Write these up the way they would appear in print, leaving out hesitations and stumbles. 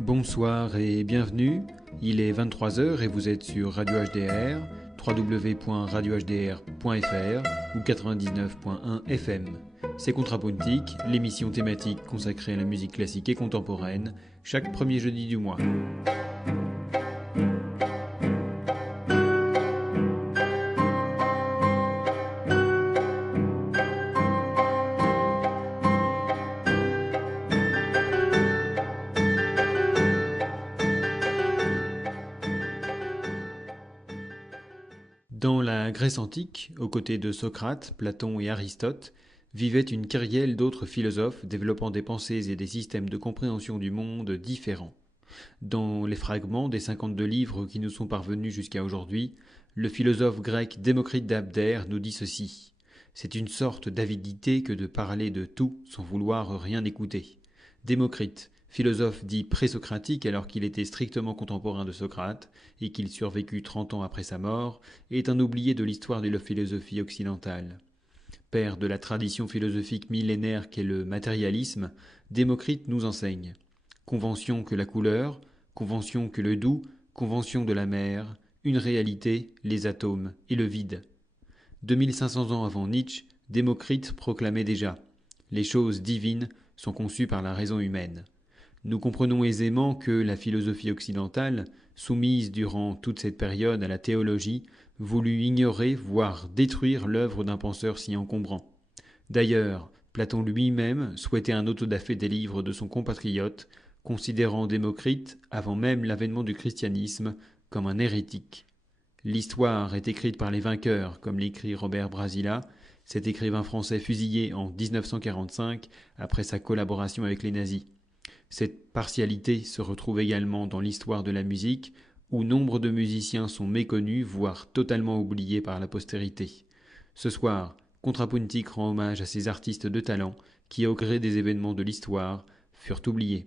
Bonsoir et bienvenue, il est 23h et vous êtes sur Radio HDR, www.radiohdr.fr ou 99.1 FM. C'est Contrapuntique, l'émission thématique consacrée à la musique classique et contemporaine, chaque premier jeudi du mois. Dans la Grèce antique, aux côtés de Socrate, Platon et Aristote, vivait une kyrielle d'autres philosophes développant des pensées et des systèmes de compréhension du monde différents. Dans les fragments des 52 livres qui nous sont parvenus jusqu'à aujourd'hui, le philosophe grec Démocrite d'Abdère nous dit ceci. C'est une sorte d'avidité que de parler de tout sans vouloir rien écouter. Démocrite, philosophe dit présocratique alors qu'il était strictement contemporain de Socrate et qu'il survécut 30 ans après sa mort, est un oublié de l'histoire de la philosophie occidentale. Père de la tradition philosophique millénaire qu'est le matérialisme, Démocrite nous enseigne. Convention que la couleur, convention que le doux, convention de la mer, une réalité, les atomes et le vide. 2500 ans avant Nietzsche, Démocrite proclamait déjà « Les choses divines sont conçues par la raison humaine ». Nous comprenons aisément que la philosophie occidentale, soumise durant toute cette période à la théologie, voulut ignorer, voire détruire l'œuvre d'un penseur si encombrant. D'ailleurs, Platon lui-même souhaitait un autodafé des livres de son compatriote, considérant Démocrite, avant même l'avènement du christianisme, comme un hérétique. L'histoire est écrite par les vainqueurs, comme l'écrit Robert Brasila, cet écrivain français fusillé en 1945 après sa collaboration avec les nazis. Cette partialité se retrouve également dans l'histoire de la musique, où nombre de musiciens sont méconnus, voire totalement oubliés par la postérité. Ce soir, Contrapuntique rend hommage à ces artistes de talent qui, au gré des événements de l'histoire, furent oubliés.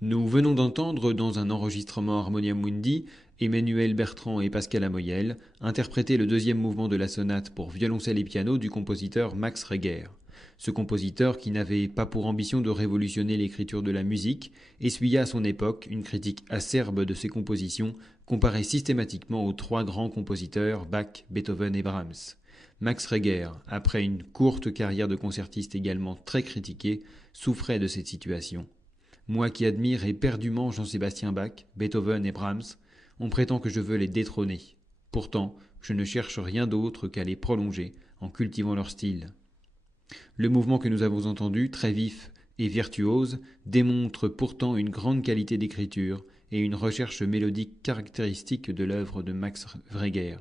Nous venons d'entendre dans un enregistrement Harmonia Mundi, Emmanuel Bertrand et Pascal Amoyel interpréter le deuxième mouvement de la sonate pour violoncelle et piano du compositeur Max Reger. Ce compositeur, qui n'avait pas pour ambition de révolutionner l'écriture de la musique, essuya à son époque une critique acerbe de ses compositions, comparées systématiquement aux trois grands compositeurs Bach, Beethoven et Brahms. Max Reger, après une courte carrière de concertiste également très critiquée, souffrait de cette situation. Moi qui admire éperdument Jean-Sébastien Bach, Beethoven et Brahms, on prétend que je veux les détrôner. Pourtant, je ne cherche rien d'autre qu'à les prolonger en cultivant leur style. Le mouvement que nous avons entendu, très vif et virtuose, démontre pourtant une grande qualité d'écriture et une recherche mélodique caractéristique de l'œuvre de Max Reger.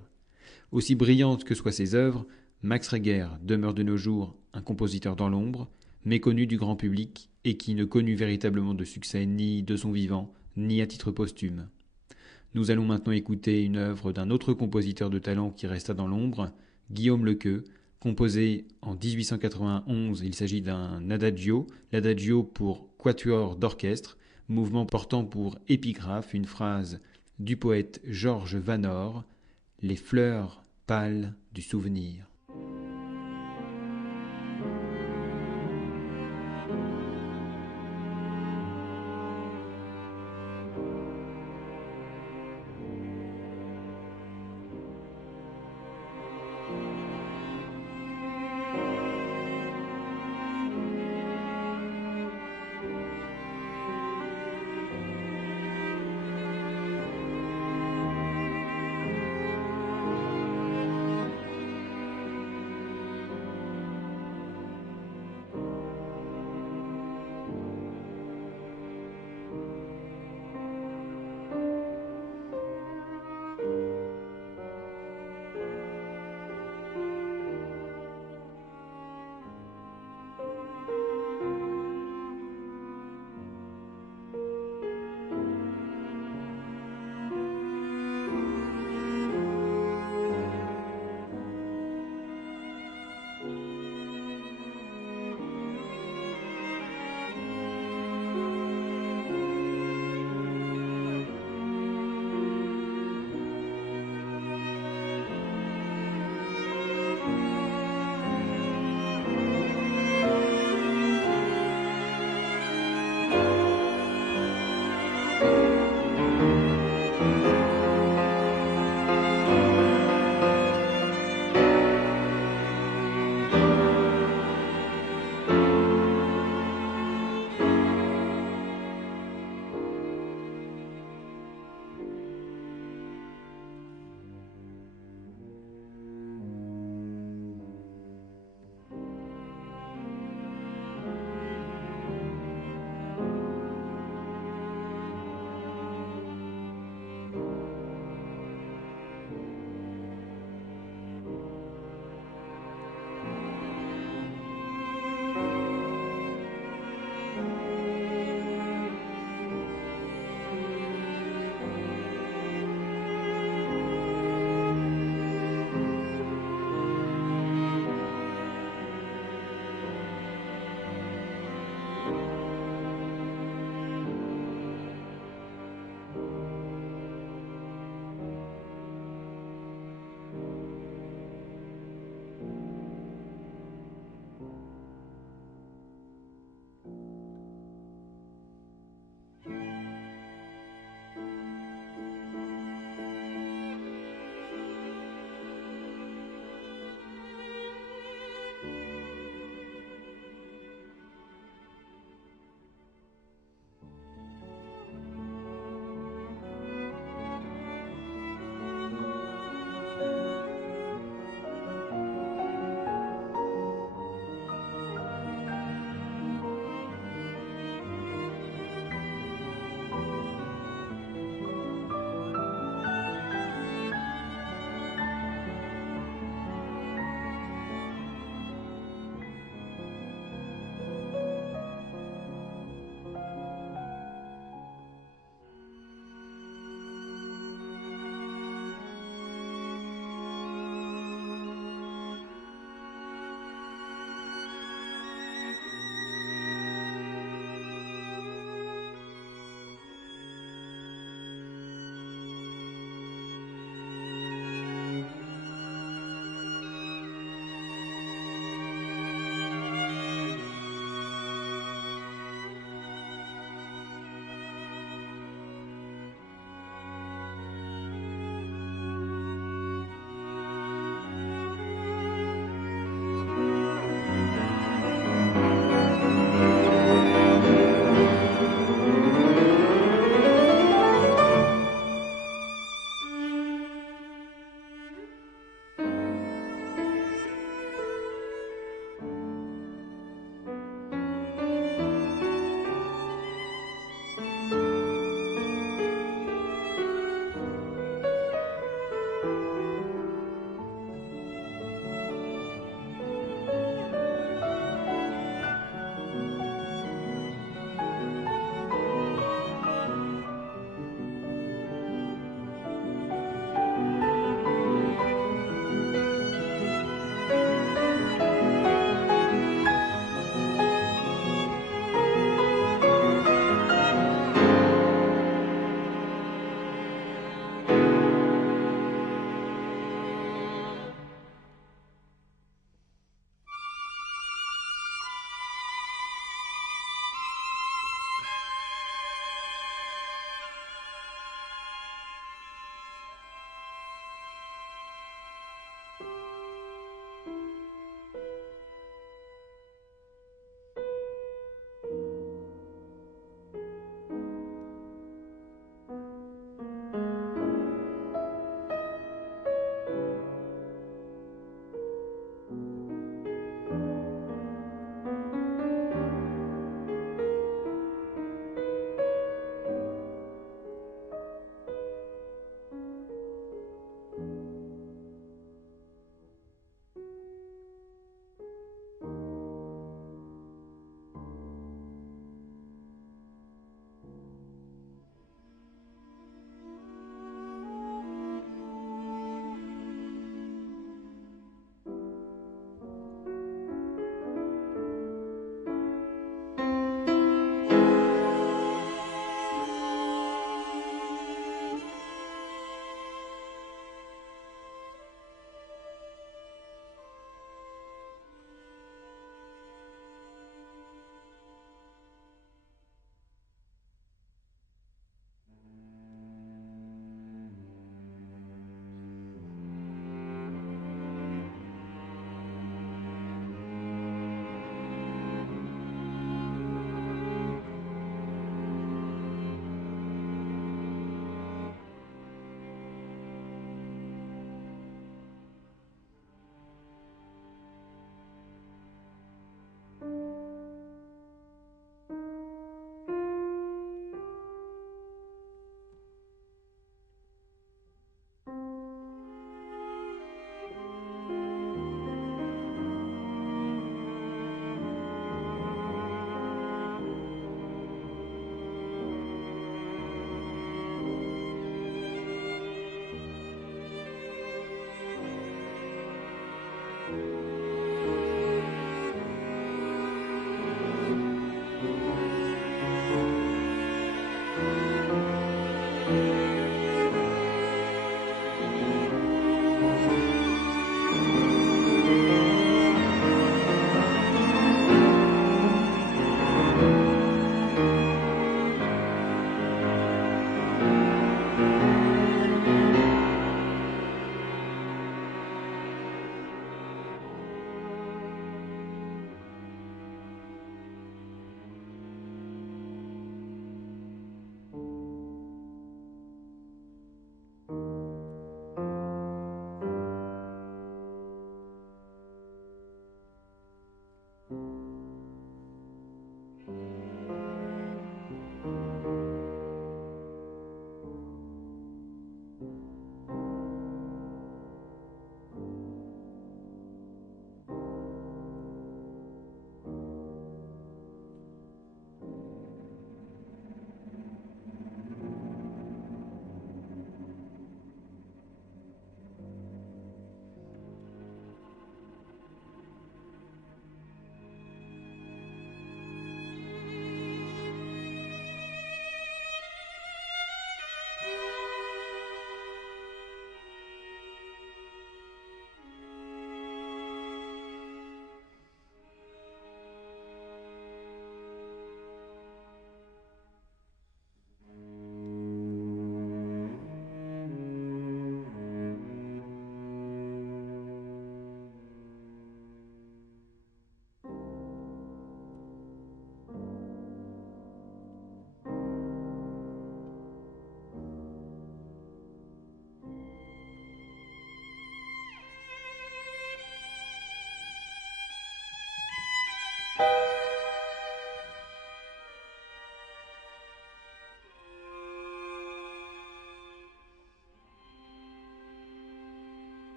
Aussi brillante que soient ses œuvres, Max Reger demeure de nos jours un compositeur dans l'ombre, méconnu du grand public et qui ne connut véritablement de succès ni de son vivant, ni à titre posthume. Nous allons maintenant écouter une œuvre d'un autre compositeur de talent qui resta dans l'ombre, Guillaume Lequeux, composé en 1891. Il s'agit d'un adagio, l'adagio pour quatuor d'orchestre, mouvement portant pour épigraphe une phrase du poète Georges Vanor, « Les fleurs pâles du souvenir ».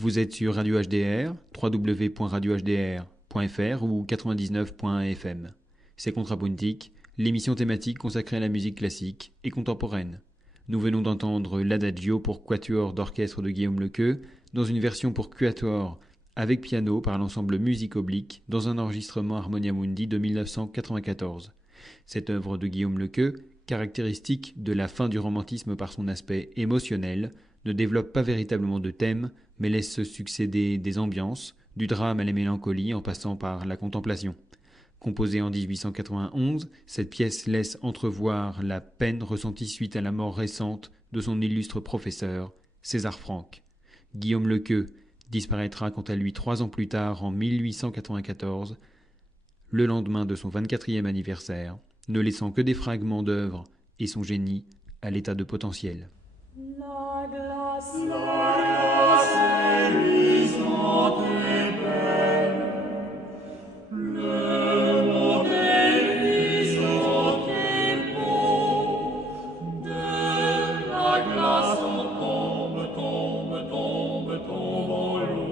Vous êtes sur Radio HDR, www.radiohdr.fr ou 99.fm. C'est Contrapuntique, l'émission thématique consacrée à la musique classique et contemporaine. Nous venons d'entendre l'Adagio pour quatuor d'orchestre de Guillaume Lequeux, dans une version pour quatuor avec piano par l'ensemble Musique Oblique, dans un enregistrement Harmonia Mundi de 1994. Cette œuvre de Guillaume Lequeux, caractéristique de la fin du romantisme par son aspect émotionnel, ne développe pas véritablement de thème, mais laisse succéder des ambiances, du drame à la mélancolie en passant par la contemplation. Composée en 1891, cette pièce laisse entrevoir la peine ressentie suite à la mort récente de son illustre professeur, César Franck. Guillaume Lequeux disparaîtra quant à lui 3 ans plus tard, en 1894, le lendemain de son 24e anniversaire, ne laissant que des fragments d'œuvre et son génie à l'état de potentiel. La glace est luisante et belle. Le monde est luisant et beau. De la glace on tombe, tombe, tombe, tombe en l'eau.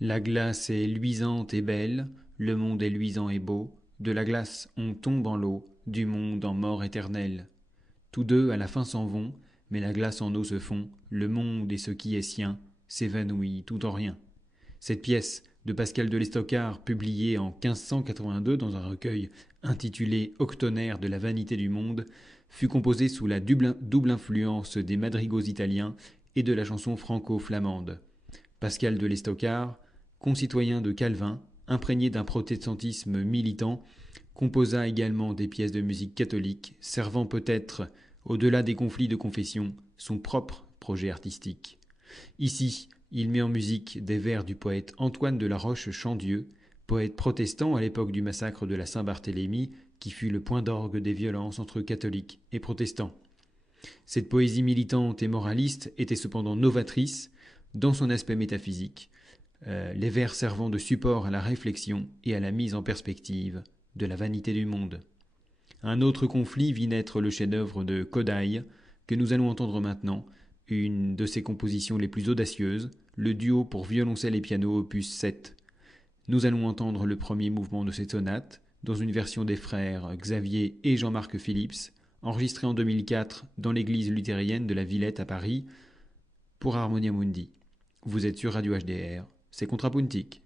La glace est luisante et belle, le monde est luisant et beau, de la glace on tombe en l'eau, du monde en mort éternelle. Tous deux à la fin s'en vont, mais la glace en eau se fond, le monde et ce qui est sien s'évanouit tout en rien. Cette pièce de Pascal de l'Estocard, publiée en 1582 dans un recueil intitulé Octonaire de la vanité du monde, fut composée sous la double influence des madrigaux italiens et de la chanson franco-flamande. Pascal de l'Estocard, concitoyen de Calvin, imprégné d'un protestantisme militant, composa également des pièces de musique catholique, servant peut-être, au-delà des conflits de confession, son propre projet artistique. Ici, il met en musique des vers du poète Antoine de la Roche-Chandieu, poète protestant à l'époque du massacre de la Saint-Barthélemy, qui fut le point d'orgue des violences entre catholiques et protestants. Cette poésie militante et moraliste était cependant novatrice dans son aspect métaphysique, les vers servant de support à la réflexion et à la mise en perspective de la vanité du monde. Un autre conflit vit naître le chef-d'œuvre de Kodály, que nous allons entendre maintenant, une de ses compositions les plus audacieuses, le duo pour violoncelle et piano opus 7. Nous allons entendre le premier mouvement de cette sonate, dans une version des frères Xavier et Jean-Marc Phillips, enregistrée en 2004 dans l'église luthérienne de la Villette à Paris, pour Harmonia Mundi. Vous êtes sur Radio HDR, c'est Contrapuntique.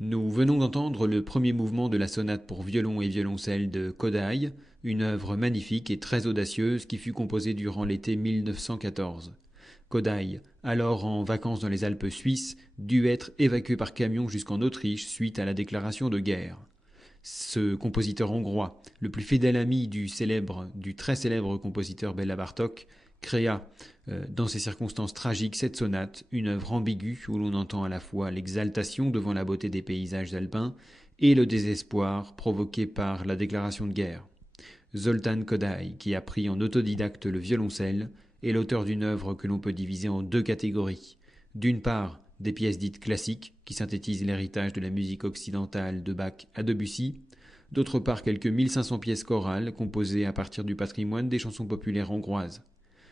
Nous venons d'entendre le premier mouvement de la sonate pour violon et violoncelle de Kodály, une œuvre magnifique et très audacieuse qui fut composée durant l'été 1914. Kodály, alors en vacances dans les Alpes suisses, dut être évacué par camion jusqu'en Autriche suite à la déclaration de guerre. Ce compositeur hongrois, le plus fidèle ami du très célèbre compositeur Béla Bartók, créa, dans ces circonstances tragiques, cette sonate, une œuvre ambiguë où l'on entend à la fois l'exaltation devant la beauté des paysages alpins et le désespoir provoqué par la déclaration de guerre. Zoltán Kodály, qui a appris en autodidacte le violoncelle, est l'auteur d'une œuvre que l'on peut diviser en deux catégories. D'une part, des pièces dites classiques, qui synthétisent l'héritage de la musique occidentale de Bach à Debussy, d'autre part quelques 1500 pièces chorales composées à partir du patrimoine des chansons populaires hongroises.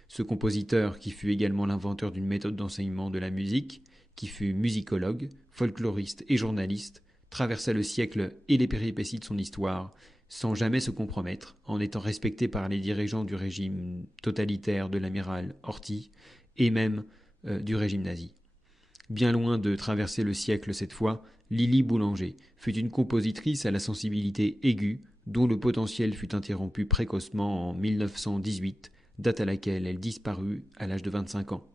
Ce compositeur, qui fut également l'inventeur d'une méthode d'enseignement de la musique, qui fut musicologue, folkloriste et journaliste, traversa le siècle et les péripéties de son histoire, sans jamais se compromettre, en étant respecté par les dirigeants du régime totalitaire de l'amiral Horthy et même du régime nazi. Bien loin de traverser le siècle cette fois, Lily Boulanger fut une compositrice à la sensibilité aiguë, dont le potentiel fut interrompu précocement en 1918, date à laquelle elle disparut à l'âge de 25 ans.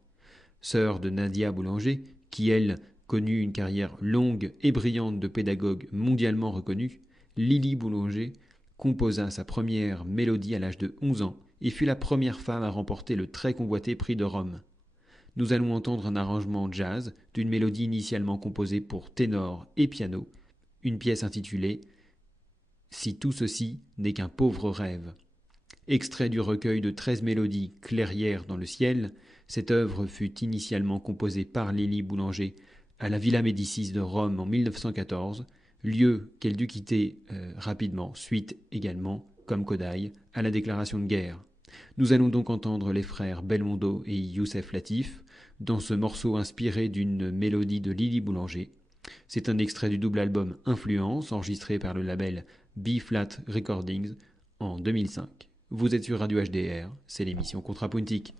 Sœur de Nadia Boulanger, qui elle connut une carrière longue et brillante de pédagogue mondialement reconnue, Lily Boulanger composa sa première mélodie à l'âge de 11 ans et fut la première femme à remporter le très convoité prix de Rome. Nous allons entendre un arrangement jazz d'une mélodie initialement composée pour ténor et piano, une pièce intitulée « Si tout ceci n'est qu'un pauvre rêve ». Extrait du recueil de 13 mélodies clairières dans le ciel, cette œuvre fut initialement composée par Lily Boulanger à la Villa Médicis de Rome en 1914, lieu qu'elle dut quitter rapidement, suite également, comme Kodály, à la déclaration de guerre. Nous allons donc entendre les frères Belmondo et Youssef Latif dans ce morceau inspiré d'une mélodie de Lily Boulanger. C'est un extrait du double album Influence, enregistré par le label B-Flat Recordings en 2005. Vous êtes sur Radio HDR, c'est l'émission Contrapuntique.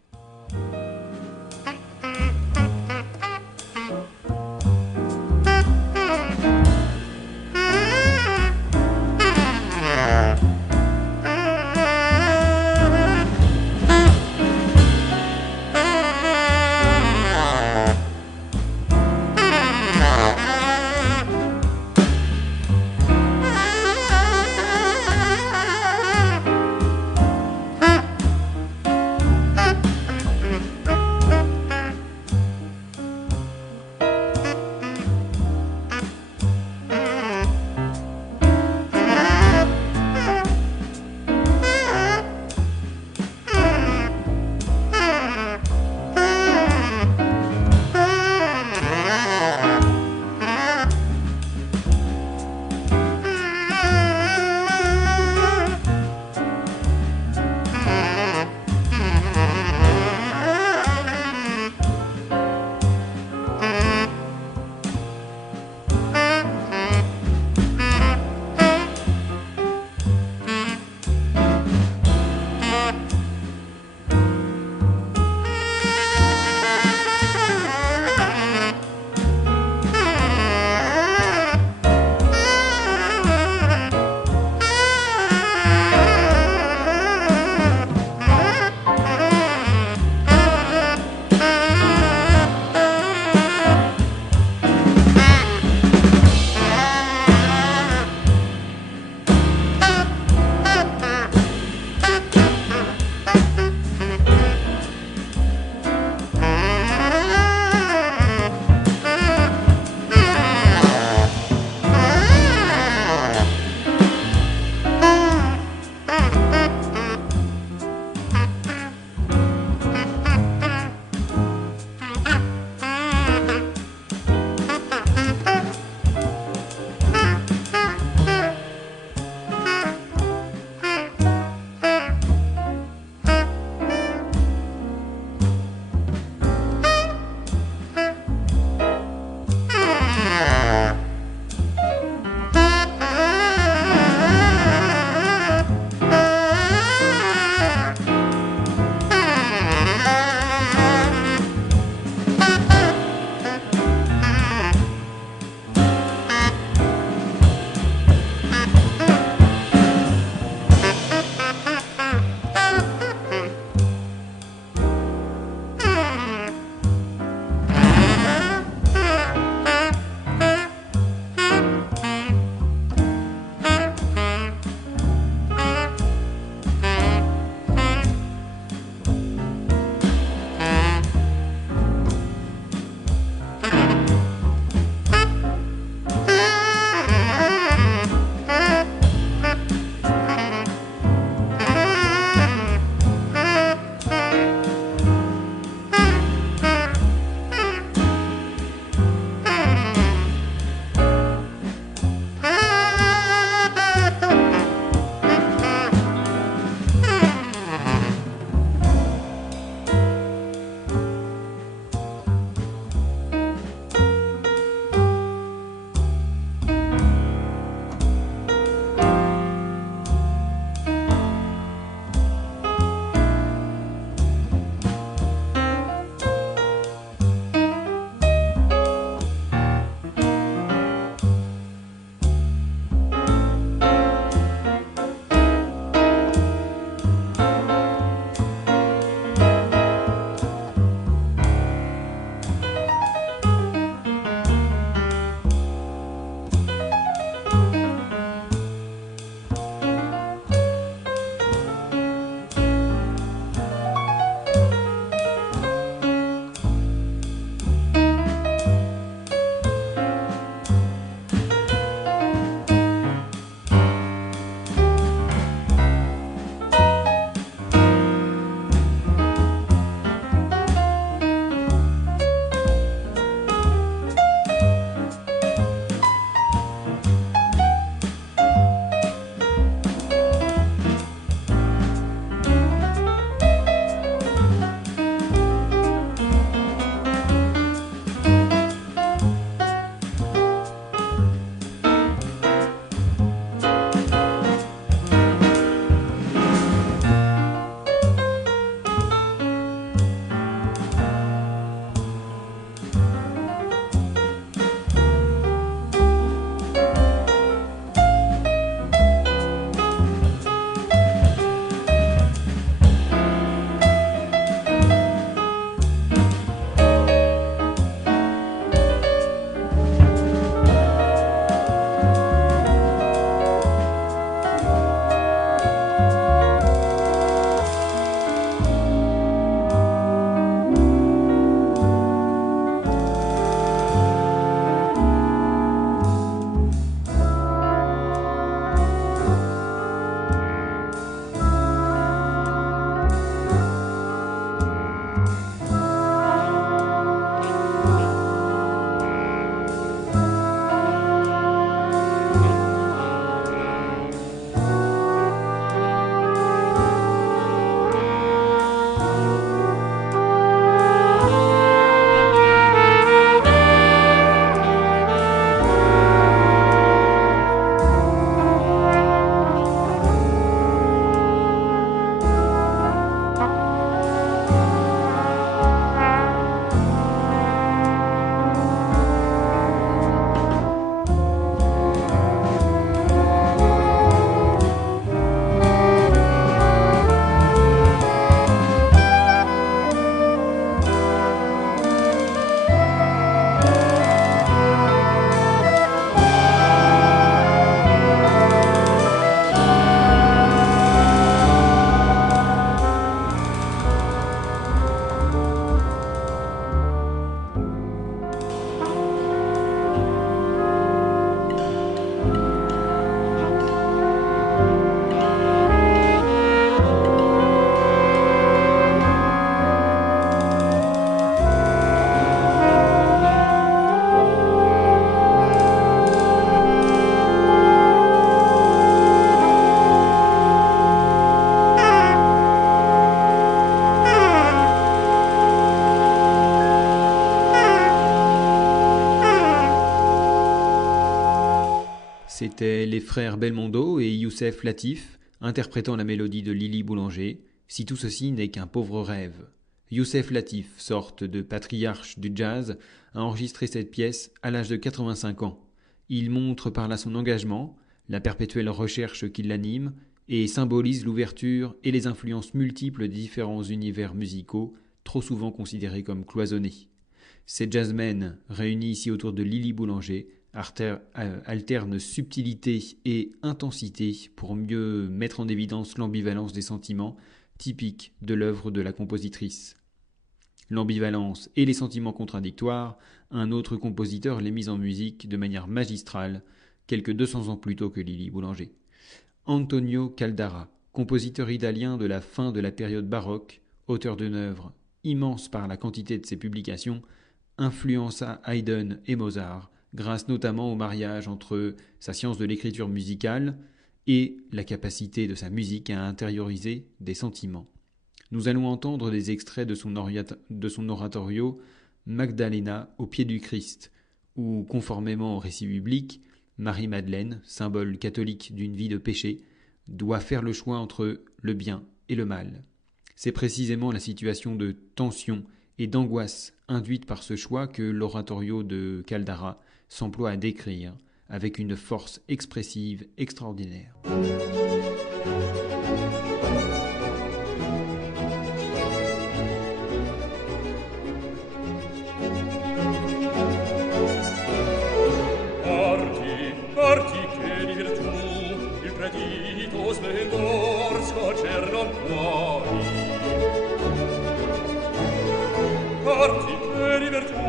C'étaient les frères Belmondo et Youssef Latif interprétant la mélodie de Lily Boulanger, Si tout ceci n'est qu'un pauvre rêve. Youssef Latif, sorte de patriarche du jazz, a enregistré cette pièce à l'âge de 85 ans. Il montre par là son engagement, la perpétuelle recherche qui l'anime, et symbolise l'ouverture et les influences multiples des différents univers musicaux, trop souvent considérés comme cloisonnés. Ces jazzmen, réunis ici autour de Lily Boulanger, alternent subtilité et intensité pour mieux mettre en évidence l'ambivalence des sentiments typiques de l'œuvre de la compositrice. L'ambivalence et les sentiments contradictoires, un autre compositeur les mit en musique de manière magistrale, quelques 200 ans plus tôt que Lily Boulanger. Antonio Caldara, compositeur italien de la fin de la période baroque, auteur d'une œuvre immense par la quantité de ses publications, influença Haydn et Mozart, grâce notamment au mariage entre sa science de l'écriture musicale et la capacité de sa musique à intérioriser des sentiments. Nous allons entendre des extraits de son oratorio Magdalena au pied du Christ, où, conformément au récit biblique, Marie-Madeleine, symbole catholique d'une vie de péché, doit faire le choix entre le bien et le mal. C'est précisément la situation de tension et d'angoisse induite par ce choix que l'oratorio de Caldara s'emploie à décrire avec une force expressive extraordinaire. Parti che di virtù il credito splendor scocer non puoi. Parti che di virtù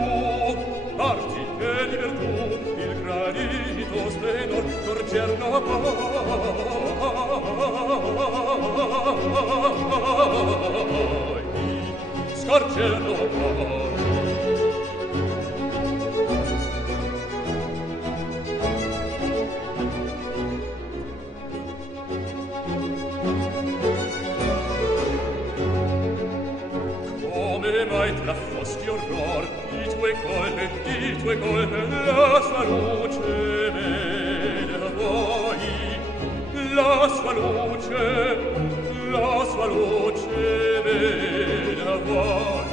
il gradito splendor scocer non puoi. Scorcer non puoi. Mai tra foschi orror di tue colpe la sua luce vede voi, la sua luce vede voi.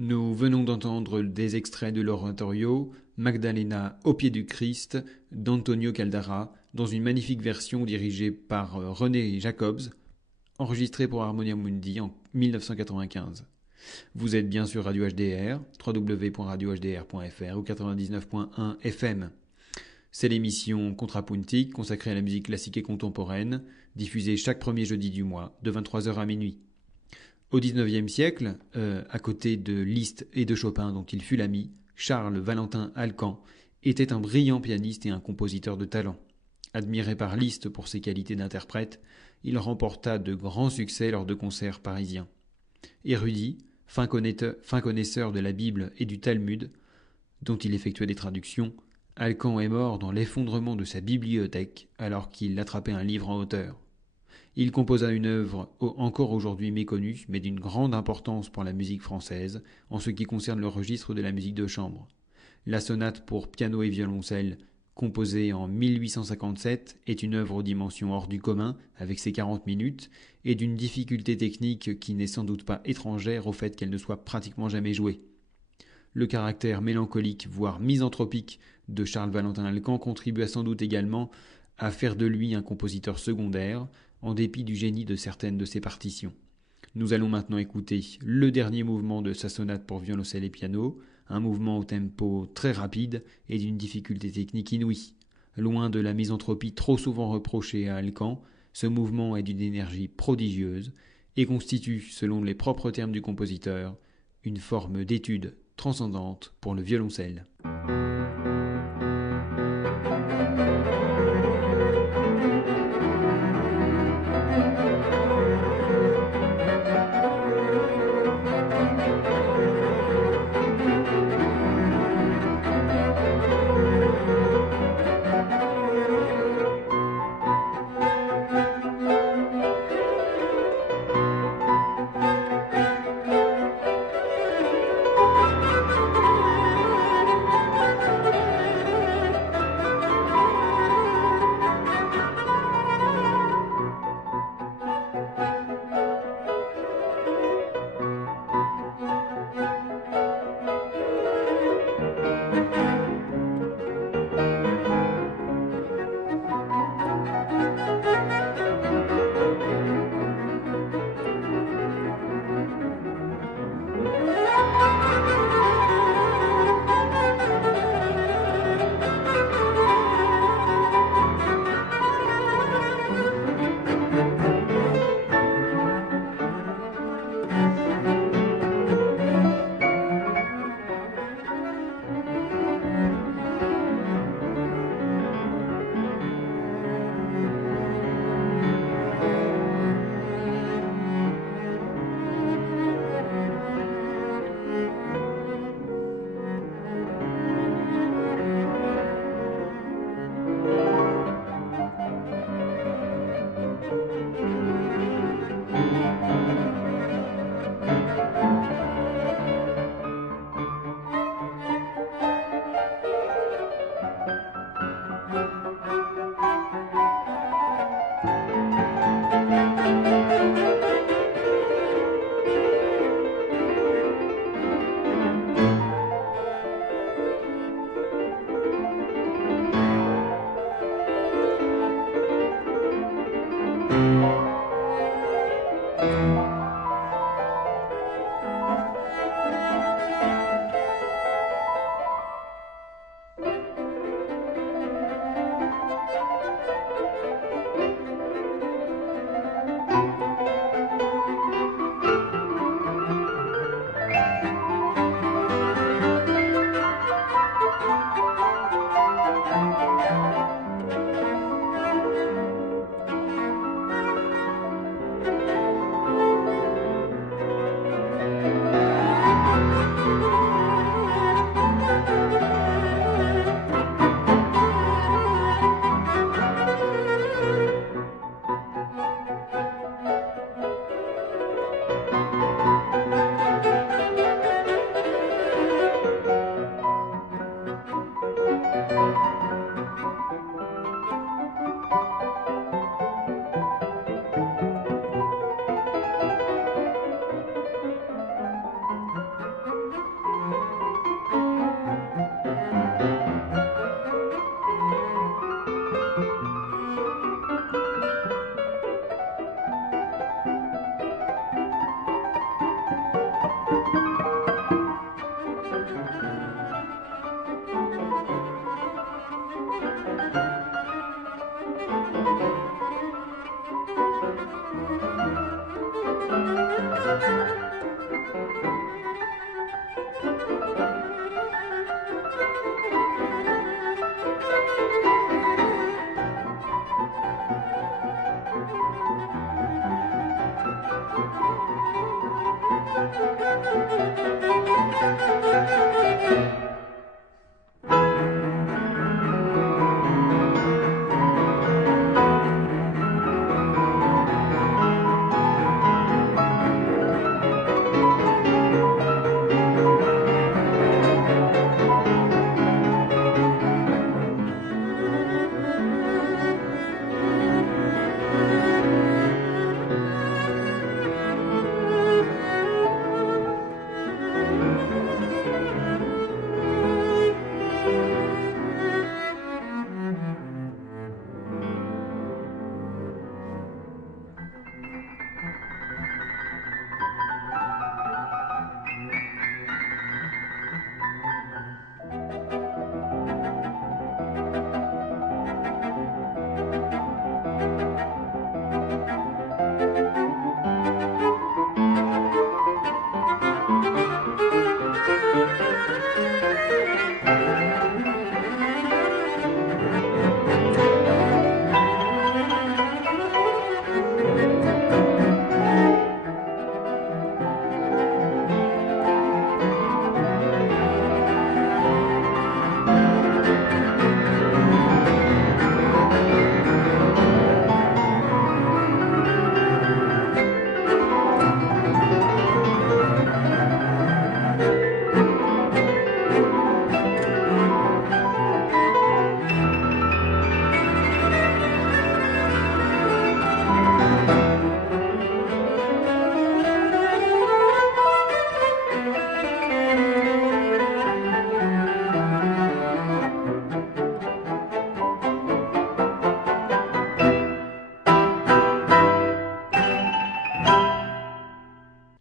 Nous venons d'entendre des extraits de l'oratorio Magdalena au pied du Christ d'Antonio Caldara dans une magnifique version dirigée par René Jacobs, enregistrée pour Harmonia Mundi en 1995. Vous êtes bien sur Radio HDR, www.radiohdr.fr ou 99.1 FM. C'est l'émission Contrapuntique consacrée à la musique classique et contemporaine, diffusée chaque premier jeudi du mois, de 23h à minuit. Au XIXe siècle, à côté de Liszt et de Chopin dont il fut l'ami, Charles Valentin Alcan était un brillant pianiste et un compositeur de talent. Admiré par Liszt pour ses qualités d'interprète, il remporta de grands succès lors de concerts parisiens. Érudit, fin connaisseur de la Bible et du Talmud, dont il effectuait des traductions, Alcan est mort dans l'effondrement de sa bibliothèque alors qu'il attrapait un livre en hauteur. Il composa une œuvre encore aujourd'hui méconnue, mais d'une grande importance pour la musique française, en ce qui concerne le registre de la musique de chambre. La sonate pour piano et violoncelle, composée en 1857, est une œuvre aux dimensions hors du commun, avec ses 40 minutes, et d'une difficulté technique qui n'est sans doute pas étrangère au fait qu'elle ne soit pratiquement jamais jouée. Le caractère mélancolique, voire misanthropique, de Charles Valentin Alcan contribua sans doute également à faire de lui un compositeur secondaire, en dépit du génie de certaines de ses partitions. Nous allons maintenant écouter le dernier mouvement de sa sonate pour violoncelle et piano, un mouvement au tempo très rapide et d'une difficulté technique inouïe. Loin de la misanthropie trop souvent reprochée à Alcan, ce mouvement est d'une énergie prodigieuse et constitue, selon les propres termes du compositeur, une forme d'étude transcendante pour le violoncelle.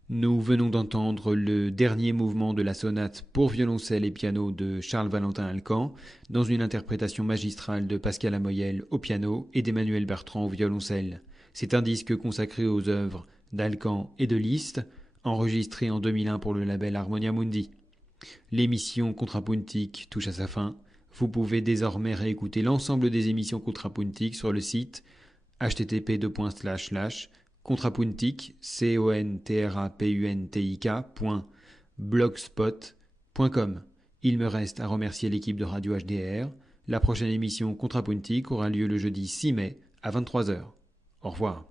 Nous venons d'entendre le dernier mouvement de la sonate pour violoncelle et piano de Charles Valentin Alcan, dans une interprétation magistrale de Pascal Amoyel au piano et d'Emmanuel Bertrand au violoncelle. C'est un disque consacré aux œuvres d'Alcan et de Liszt, enregistré en 2001 pour le label Harmonia Mundi. L'émission Contrapuntique touche à sa fin. Vous pouvez désormais réécouter l'ensemble des émissions Contrapuntique sur le site http://contrapuntic, contrapuntic.blogspot.com. Il me reste à remercier l'équipe de Radio HDR. La prochaine émission Contrapuntique aura lieu le jeudi 6 mai à 23h. Au revoir.